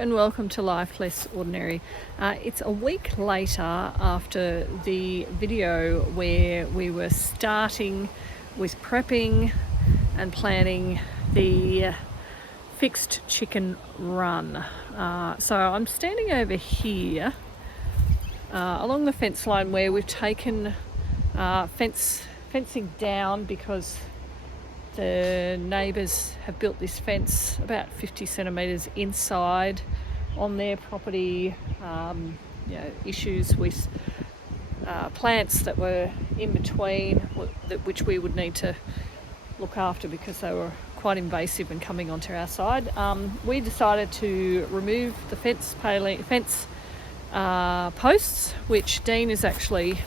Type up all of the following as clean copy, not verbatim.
and welcome to Life Less Ordinary. It's a week later after the video where we were starting with prepping and planning the fixed chicken run. So I'm standing over here along the fence line where we've taken fencing down because the neighbours have built this fence about 50 centimetres inside on their property. Issues with plants that were in between, which we would need to look after because they were quite invasive and coming onto our side. We decided to remove the fence posts, which Dean is actually,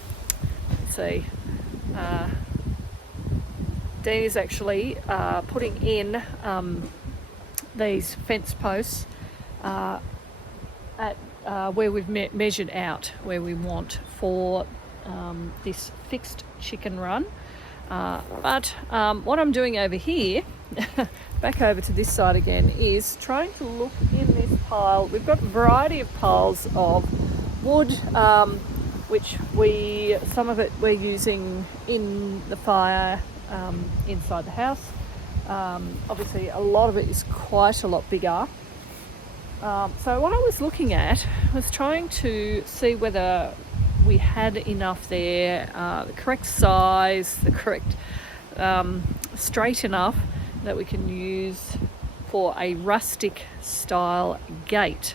Dean is actually putting in these fence posts at where we've measured out where we want for this fixed chicken run. But what I'm doing over here, back over to this side again, is trying to look in this pile. We've got a variety of piles of wood, which some of it we're using in the fire inside the house. Obviously a lot of it is quite a lot bigger. So what I was looking at was trying to see whether we had enough there, the correct size, the correct straight enough that we can use for a rustic style gate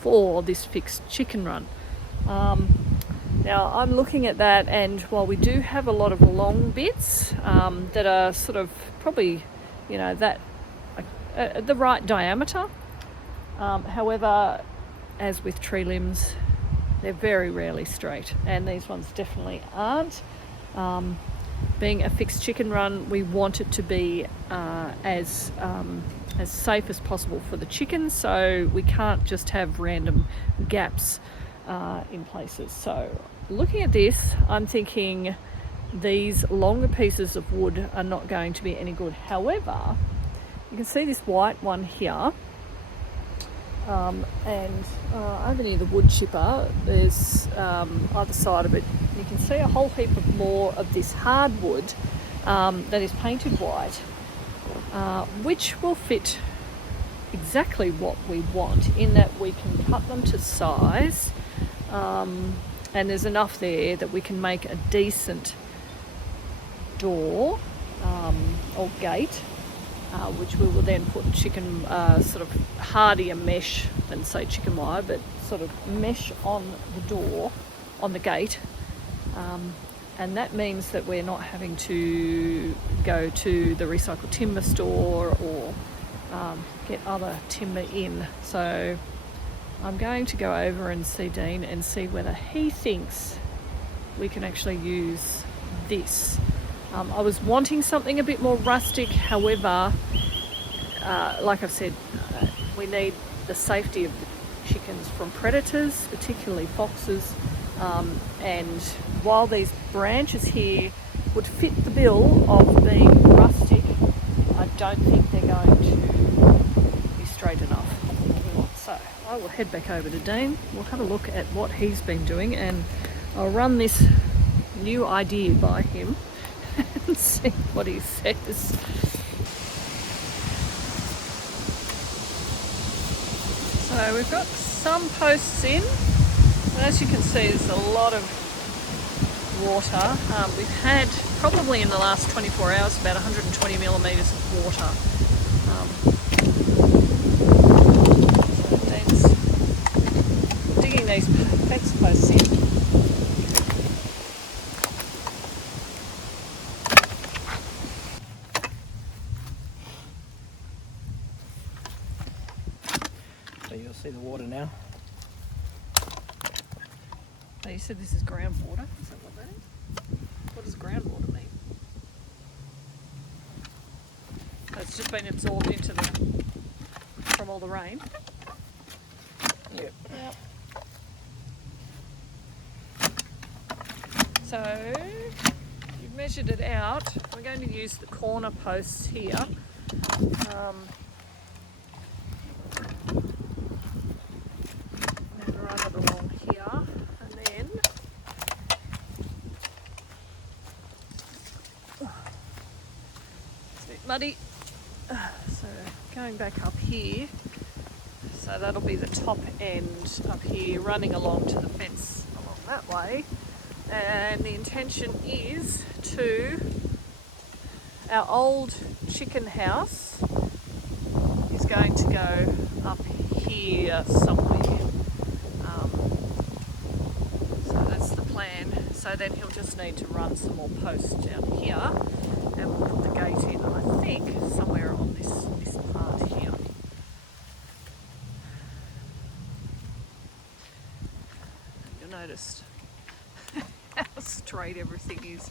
for this fixed chicken run. Now I'm looking at that, and while we do have a lot of long bits that are sort of probably, the right diameter, however, as with tree limbs, they're very rarely straight, and these ones definitely aren't. Being a fixed chicken run, we want it to be as safe as possible for the chickens, so we can't just have random gaps in places. So looking at this, I'm thinking these longer pieces of wood are not going to be any good. However, you can see this white one here, and over near the wood chipper, there's either side of it, you can see a whole heap of more of this hardwood that is painted white, which will fit exactly what we want, in that we can cut them to size, and there's enough there that we can make a decent door or gate, which we will then put chicken sort of hardier mesh than say chicken wire, but sort of mesh on the door, on the gate, and that means that we're not having to go to the recycled timber store or get other timber in. So I'm going to go over and see Dean and see whether he thinks we can actually use this. I was wanting something a bit more rustic, however, like I've said, we need the safety of the chickens from predators, particularly foxes, and while these branches here would fit the bill of being rustic, I don't think they're going to be straight enough. So I will head back over to Dean. We'll have a look at what he's been doing, and I'll run this new idea by him and see what he says. So we've got some posts in, and as you can see, there's a lot of water. We've had probably in the last 24 hours about 120 millimetres of water. So Dean's digging these fence posts in. So you'll see the water now. So you said this is groundwater. Is that what that is? What does groundwater mean? So it's just been absorbed into from all the rain. Yep. So you've measured it out. We're going to use the corner posts here. muddy. So going back up here, so that'll be the top end up here, running along to the fence along that way. And the intention is to, our old chicken house is going to go up here somewhere. So that's the plan. So then he'll just need to run some more posts down here, and we'll put the gate in, I think, somewhere on this part here. You'll notice how straight everything is.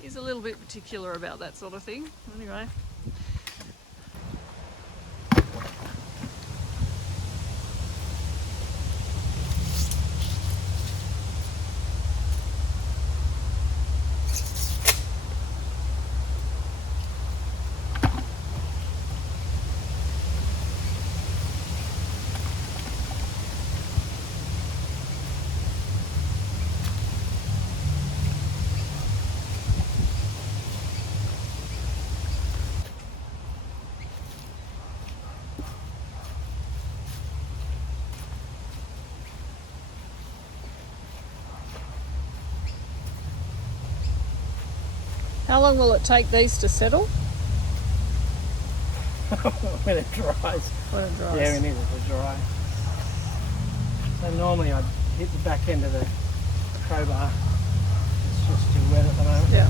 He's a little bit particular about that sort of thing. Anyway. How long will it take these to settle? When it dries. When it dries. Yeah, we need it to dry. So normally I'd hit the back end of the crowbar. It's just too wet at the moment. Yeah.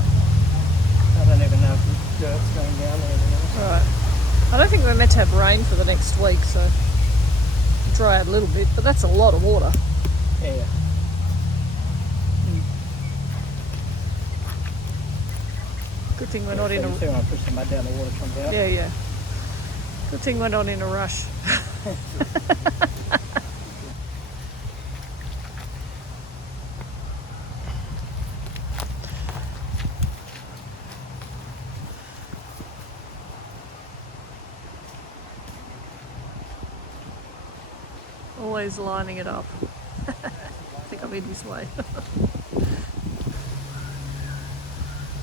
I don't even know if the dirt's going down or anything else. Right. I don't think we're meant to have rain for the next week, so it'll dry out a little bit, but that's a lot of water. Yeah. Good thing we're not in a... So when I push the mud down, the water comes out. Yeah, yeah. Good thing we're not in a rush. Always lining it up. I think I'm in this way.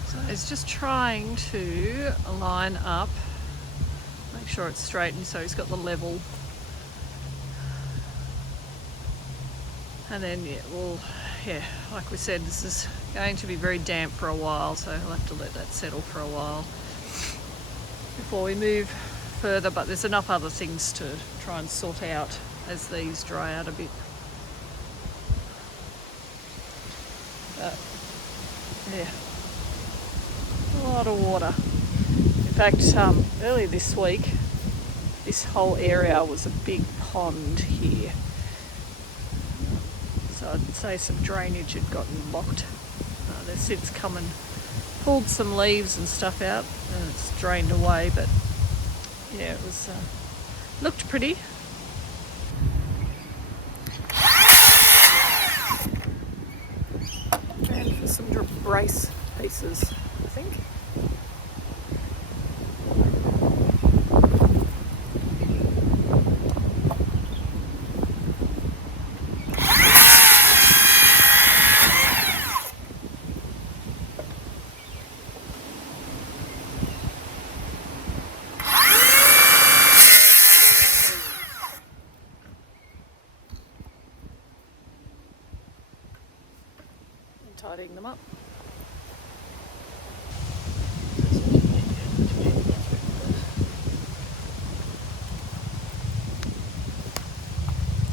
So it's just trying to line up, make sure it's straight, and so he's got the level. And then, like we said, this is going to be very damp for a while, so he'll have to let that settle for a while before we move further, but there's enough other things to try and sort out as these dry out a bit. But, yeah, a lot of water. In fact, earlier this week, this whole area was a big pond here. So I'd say some drainage had gotten blocked. They've since come and pulled some leaves and stuff out, and it's drained away, but yeah, it was looked pretty. And for some brace pieces, I think. Tidying them up.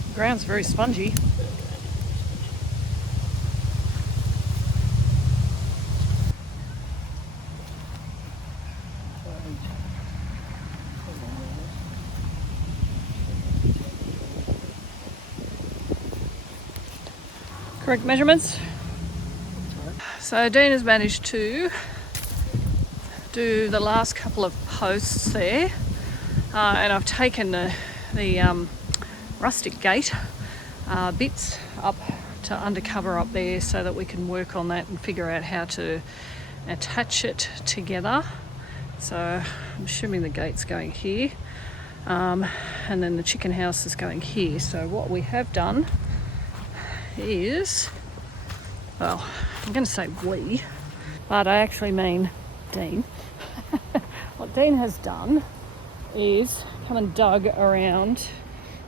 The ground's very spongy. Correct measurements. So Dean has managed to do the last couple of posts there, and I've taken the rustic gate bits up to undercover up there so that we can work on that and figure out how to attach it together. So I'm assuming the gate's going here, and then the chicken house is going here. So what we have done is, well, I'm going to say we, but I actually mean Dean. What Dean has done is come and dug around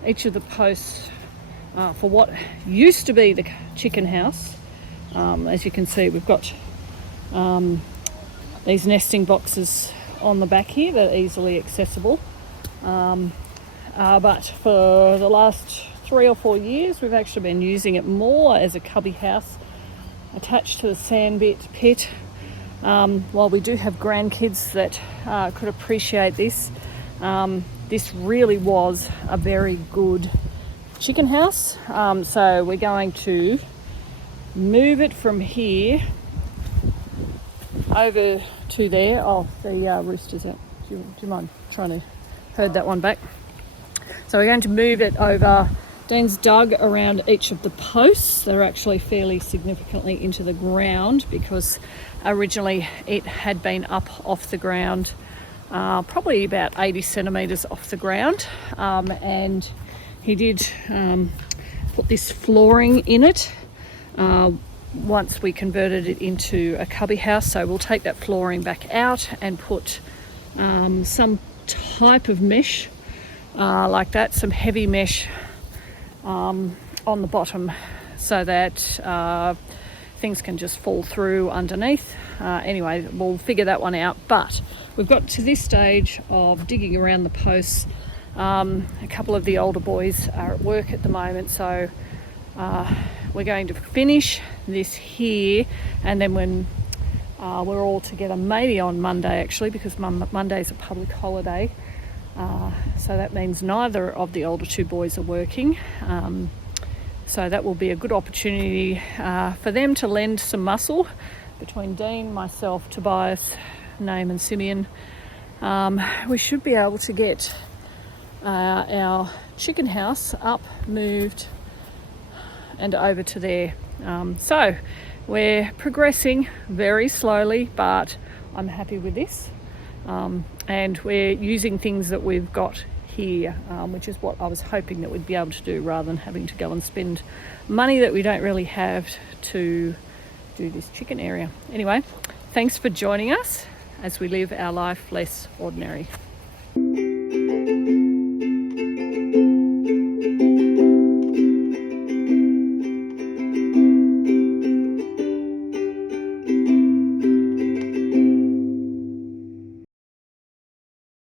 each of the posts for what used to be the chicken house. As you can see, we've got these nesting boxes on the back here that are easily accessible. But for the last 3 or 4 years, we've actually been using it more as a cubby house attached to the sand pit. While we do have grandkids that could appreciate this, this really was a very good chicken house. So we're going to move it from here over to there. Oh, the rooster's out. Do you mind trying to herd that one back? So we're going to move it over. Dan's dug around each of the posts. They're actually fairly significantly into the ground because originally it had been up off the ground, probably about 80 centimetres off the ground. And he did put this flooring in it once we converted it into a cubby house. So we'll take that flooring back out and put some type of mesh like that, some heavy mesh on the bottom so that things can just fall through underneath. Anyway, we'll figure that one out. But we've got to this stage of digging around the posts. A couple of the older boys are at work at the moment, so we're going to finish this here, and then when we're all together, maybe on Monday actually, because Monday's a public holiday, so that means neither of the older 2 boys are working. So that will be a good opportunity for them to lend some muscle between Dean, myself, Tobias, Naeem and Simeon. We should be able to get our chicken house up, moved and over to there. So we're progressing very slowly, but I'm happy with this. And we're using things that we've got here, which is what I was hoping that we'd be able to do, rather than having to go and spend money that we don't really have to do this chicken area. Anyway, thanks for joining us as we live our life less ordinary.